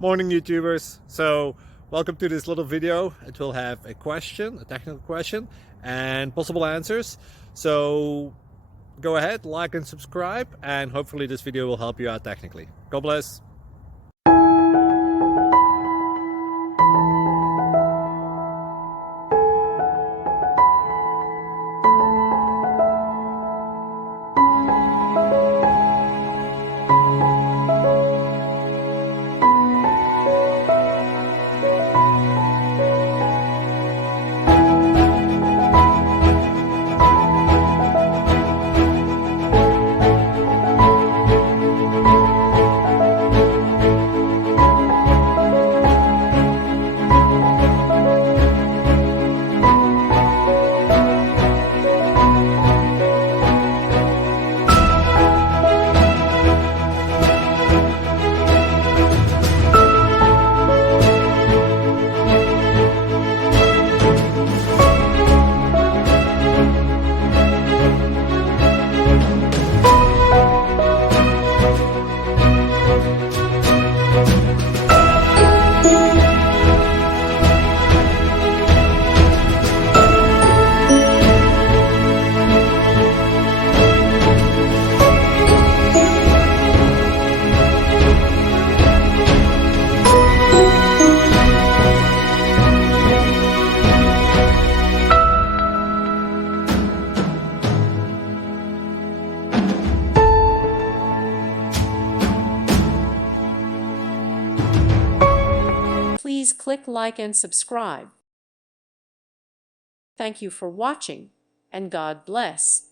Morning, YouTubers. So welcome to this little video. It will have a question, a technical question, and possible answers. So go ahead, like and subscribe, and hopefully this video will help you out technically. God bless. Please click like and subscribe. Thank you for watching, and God bless.